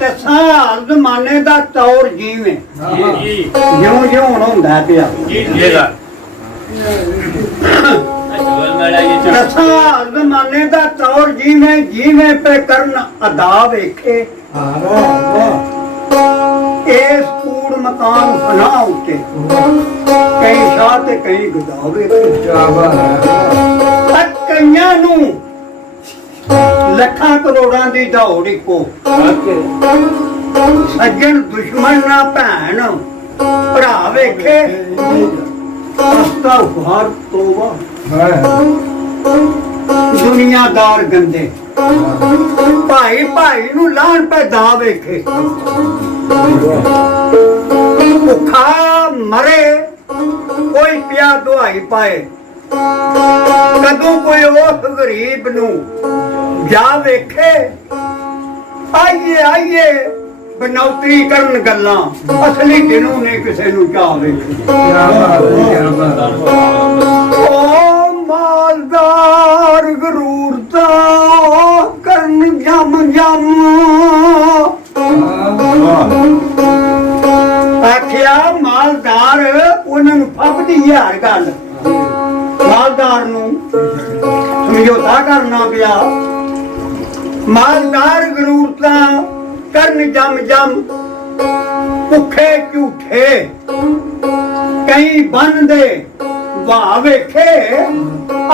दसा जमाने का तौर जीवे ज्यों ज्यों होंदा पिया दसा जमाने का तौर जीवे जीवे पे करन अदा वेखे इस कूड़ मकान फना उते कई शाह ते कई गुदावे कईयां नू ਲੱਖਾਂ ਕਰੋੜਾਂ ਦੀ ਦੌੜ ਇੱਕੋ ਸੱਜਣ ਦੁਸ਼ਮਣ ਨਾ ਭੈਣ ਭਰਾ ਵੇਖੇ ਅਸਤਗਫਾਰ ਤੋਬਾ ਦੁਨੀਆਦਾਰ ਗੰਦੇ ਭਾਈ ਭਾਈ ਨੂੰ ਲਾਣ ਪੈ ਦਾ ਵੇਖੇ ਭੁੱਖਾ ਮਰੇ ਕੋਈ ਪਿਆ ਦੁਆਈ ਪਾਏ कदों कोई उस गरीब नू जा वेखे आइए आइए बनौती करन गल्लां असली दिनों ने किसे नू जा वेखे ओ मालदार गरूरता करन जम जम आखिया मालदार उन्हां नू फपदी यार गल मालदार नू समझौता करना पिया मालदार गरूरता करन जम जम भुखे झूठे कई बन दे वाह वेखे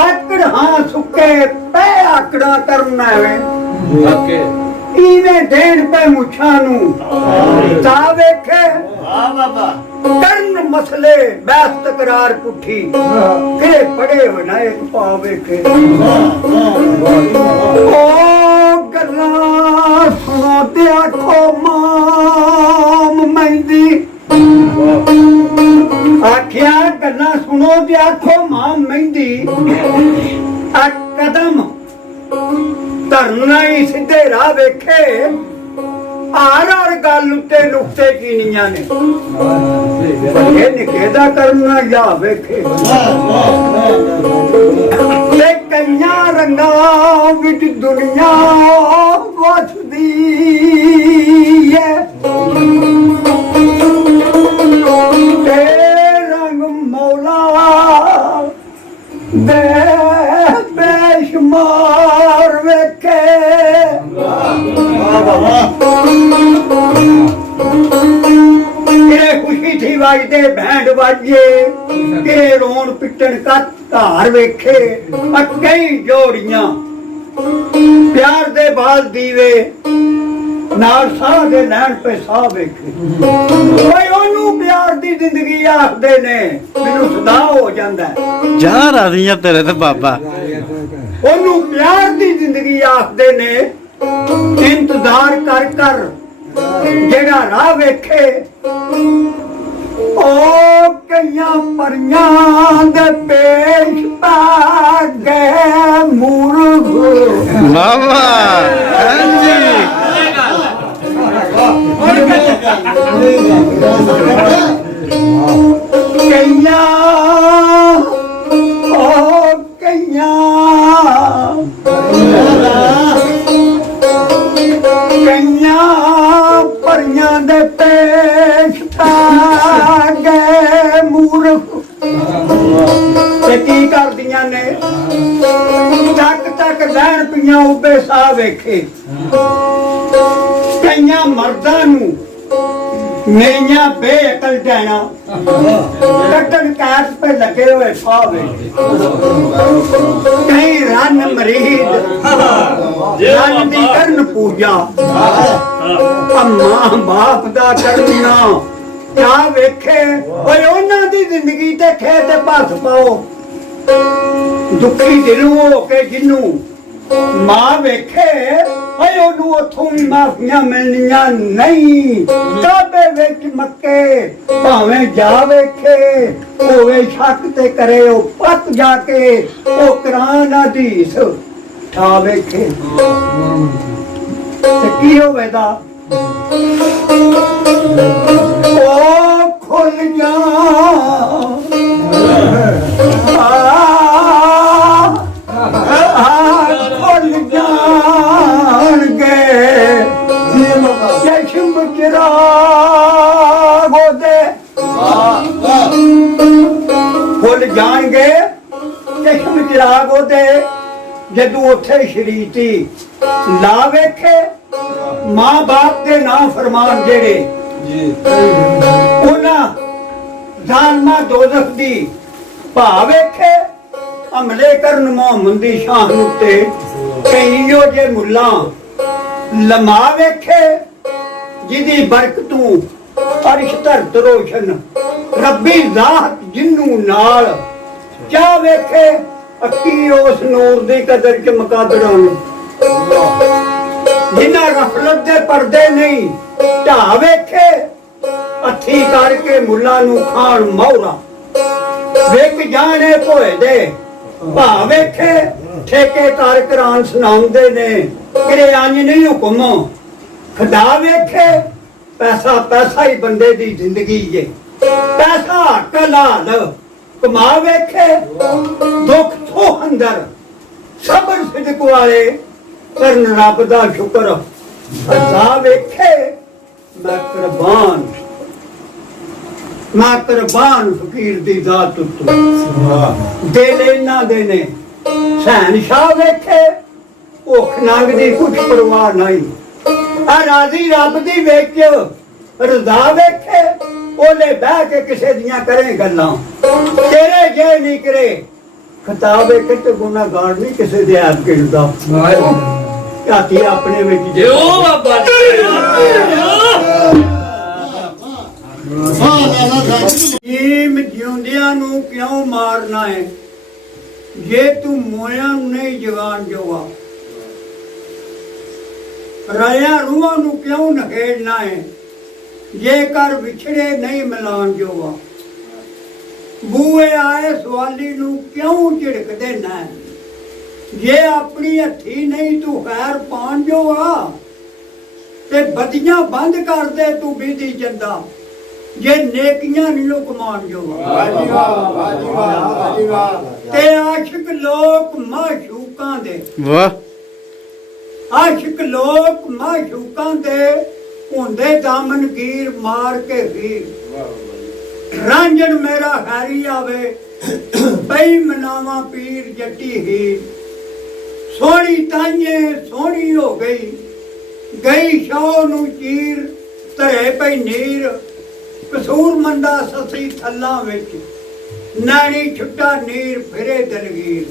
आकड़ हाँ सुके पै आकड़ा करना है इवें देन पे मुछा नू ता वेखे करन मसले बहस तकरार पुठी किरे पड़े विनायक पावे के ओ गल्लां सुनो ते आखो माम मेहंदी आखिया गल्लां सुनो ते आखो माम मेहंदी आ कदम धरना ही सीधे राह वेखे हर हर गल उत्ते नुक्ते कीनियां ने बड़े निकेदा करना या वेखे ते कईयां रंगां विच दुनिया वसदी है ते रंग मौला दे बेशुमार वेखे किरे खुशी थी वाजदे बैंड बाजे किरे रोन पिटन का धार वेखे कई जोड़ियां प्यार दे बाल दीवे नाल साह दे नैन पे साह वेखे भाई ओनू प्यार दी जिंदगी आखदे ने मैनू सदा हो जांदा जा राधियां तेरे ते बाबा ओनू प्यार दी जिंदगी आखदे ने इंतजार कर कर जेड़ा राह वेखे ओ कईयां परियां दे पेश पा गए मूर्ख बाबा हांजी कईयां ओ कईयां परियां दे पेश पा गए मूर्ख ते की करदियां ने चक चक लैन पियां उबे साह वेखे कईयां मर्दां नू मेरियां बेअकल जाना कटन कैस पे लगे हुए सावे कहीं रन मरीद रन दी करन पूजा मां बाप दा करना क्या वेखे ओए उन्हां दी जिंदगी ते खेत भस पाओ दुखी दिल हो के जिन्नू मां वेखे ओए ओनू उथों भी माफियां मिलनियां नहीं काबे विच मक्के भावें जा वेखे होवे शक ते करे ओ पत जाके ओ कुरान हदीस ठा वेखे ते की होवेगा ओ खुल जा खुल जा ਬਾਗ ਉਹਦੇ ਜਦੋਂ ਉੱਥੇ ਸ਼ਰੀਤੀ ਲਾ ਵੇਖੇ ਮਾਂ ਬਾਪ ਦੇ ਨਾਂ ਫਰਮਾਨ ਜਿਹੜੇ ਉਹਨਾਂ ਜ਼ਾਲਮਾਂ ਦੋਜ਼ਖ ਦੀ ਭਾ ਵੇਖੇ ਹਮਲੇ ਕਰਨ ਮੁਹੰਮਦ ਦੀ ਸ਼ਾਨ ਉੱਤੇ ਕਈਓ ਜੇ ਮੁੱਲਾਂ ਲਮਾ ਵੇਖੇ ਜਿਹਦੀ ਬਰਕਤੋਂ ਅਰਸ਼ ਧਰਤ ਰੋਸ਼ਨ ਰੱਬੀ ਜ਼ਾਤ ਜਿੰਨੂੰ ਨਾਲ ਚਾਹ ਵੇਖੇ ਅੱਖੀ ਉਸ ਨੂਰ ਦੀ ਕਦਰ ਚ ਮੁਕਾਦਰਾਂ ਨੂੰ ਜਿਨ੍ਹਾਂ ਗਫਲਤ ਦੇ ਪਰਦੇ ਨਹੀਂ ਢਾ ਵੇਖੇ ਅੱਥੀ ਕਰਕੇ ਮੁੱਲਾਂ ਨੂੰ ਖਾਣ ਮੌਰਾ ਵੇਖ ਜਾਣੇ ਭੋਏ ਦੇ ਭਾ ਵੇਖੇ ਠੇਕੇਦਾਰ ਕੁਰਾਨ ਸੁਣਾਉਂਦੇ ਨੇ ਕਿਰੇ ਅੰਜ ਨਹੀਂ ਹੁਕਮ ਖੁਦਾ ਵੇਖੇ ਪੈਸਾ ਹੀ ਬੰਦੇ ਦੀ ਜ਼ਿੰਦਗੀ ਜੇ ਪੈਸਾ ਕਲਾਲ ਕਮਾ ਵੇਖੇ ਦੁੱਖ ਤੋਂ ਅੰਦਰ ਸਬਰ ਸਿਦਕ ਵਾਲੇ ਕਰਨ ਰੱਬ ਦਾ ਸ਼ੁਕਰ ਖੁਦਾ ਵੇਖੇ ਮੈਂ ਕੁਰਬਾਨ ਫਕੀਰ ਦੀ ਜ਼ਾਤ ਉੱਤੇ ਦਿਲ ਇਹਨਾਂ ਦੇ ਨੇ ਸਹਿਨ ਸ਼ਾਹ ਵੇਖੇ ਭੁੱਖ ਨੰਗ ਦੀ ਕੁਛ ਪਰਵਾਹ ਨਹੀਂ ਆ ਰਾਜ਼ੀ ਰੱਬ ਦੀ ਵਿੱਚ ਰਜ਼ਾ ਵੇਖੇ ਉਹਲੇ ਬਹਿ ਕੇ ਕਿਸੇ ਦੀਆਂ ਕਰੇ ਗੱਲਾਂ ਤੇਰੇ ਜੇ ਨਹੀਂ ਕਰੇ ਖਤਾਬ ਵੇਖੇ ਤੇ ਗੁਨਾਹਗਾਰ ਨਹੀਂ ਕਿਸੇ ਦੇ ਆਪ ਕਿਰਦਾ ਘਾਤੀ ਆਪਣੇ ਵਿੱਚ ਜਿਓ ਬਾਬਾ ਜੀਮ ਜਿਉਂਦਿਆਂ ਨੂੰ ਕਿਉਂ ਮਾਰਨਾ ਹੈ ਜੇ ਤੂੰ ਮੋਇਆਂ ਨੂੰ ਨਹੀਂ ਜਗਾਣ ਜੋਗਾ ਰਾਇਆ ਰੂਹਾਂ ਨੂੰ ਕਿਉਂ ਨਖੇੜਨਾ ਹੈ ਜੇਕਰ ਵਿਛੜੇ ਨਹੀਂ ਮਿਲਾਣ ਜੋਗਾ ਬੂਏ ਆਏ ਸਵਾਲੀ ਨੂੰ ਕਿਉਂ ਝਿੜਕਦੇ ਨਾ ਜੇ ਆਪਣੀ ਹੱਥੀ ਨਹੀਂ ਤੂੰ ਖੈਰ ਪਾਣ ਜੋਗਾ ਤੇ ਬਦੀਆਂ ਬੰਦ ਕਰ ਦੇ ਤੂੰ ਬੀਦੀ ਜੰਦਾ ਜੇ ਨੇਕੀਆਂ ਨਹੀਂ ਉਹ ਕਮਾਣ ਜੋਗਾ ਤੇ ਆਸ਼ਿਕ ਲੋਕ ਮਾਸ਼ੂਕਾਂ ਦੇ ਵਾਹ ਆਸ਼ਿਕ ਲੋਕ ਮਾਸ਼ੂਕਾਂ ਦੇ ਹੁੰਦੇ ਦਾਮਨ ਗੀਰ ਮਾਰ ਕੇ ਵੀਰ ਰਾਂਝਣ ਮੇਰਾ ਹੈਰੀ ਆਵੇ ਬਈ ਮਨਾਵਾ ਪੀਰ ਜੱਟੀ ਹੀ ਸੋਹਣੀ ਤਾਈਏ ਸੋਹਣੀ ਹੋ ਗਈ ਗਈ ਸ਼ੌ ਨੂੰ ਚੀਰ ਧਰੇ ਪਈ ਨੀਰ ਕਸੂਰ ਮੰਦਾ ਸਸੀ ਥੱਲਾਂ ਵਿੱਚ ਨਾਣੀ ਛੁੱਟਾ ਨੀਰ ਫਿਰੇ ਦਲਗੀਰ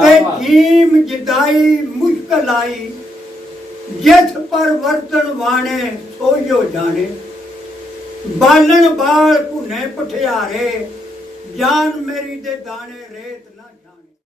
ਤੇ ਜੀਮ ਜਦਾਈ ਮੁਸ਼ਕਲ ਆਈ ਜਿਸ ਪਰ ਵਰਤਣ ਵਾਣੇ ਸੋਈਓ ਜਾਣੇ ਬਾਲਣ ਬਾਲ ਭੁਨੇ ਪਠਿਆਰੇ ਜਾਨ ਮੇਰੀ ਦੇ ਦਾਣੇ ਰੇਤ ਨਾ ਜਾਣੇ।